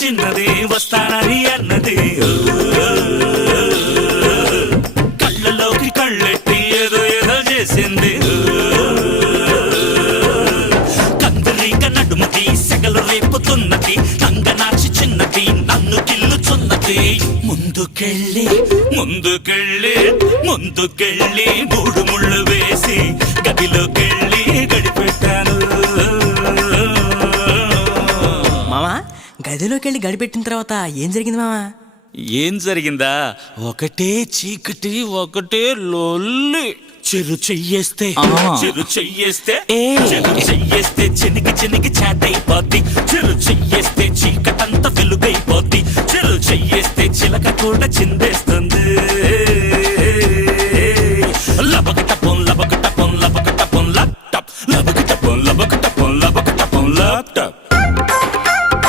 చిన్నది వస్తానని అన్నది కళ్ళలోకి కళ్ళెట్టి ఏదో ఏదో చేసింది కందిరీక నడుముకి సెగలు రేపుతున్నది నంగనాచి చిన్నది నన్ను గిల్లుచున్నది ముందుకెళ్ళి ముందుకెళ్ళి ముందుకెళ్ళి మూడు ముళ్ళు వేసి గదిలోకెళ్ళి గడిపెట్టాను. మామా గదిలోకి వెళ్ళి గడిపెట్టిన తర్వాత ఏం జరిగింది మామా? ఏం జరిగిందా? ఒకటే చీకటి ఒకటే లొల్లి. చెరు చెయ్యేస్తే చెనిగి చెనిగి చాటైపోద్ది. చెరు చెయ్యేస్తే చీకటంతా వెలుగైపోద్ది. చెరు చెయ్యేస్తే చిలక కూడా చిందేస్తుంది.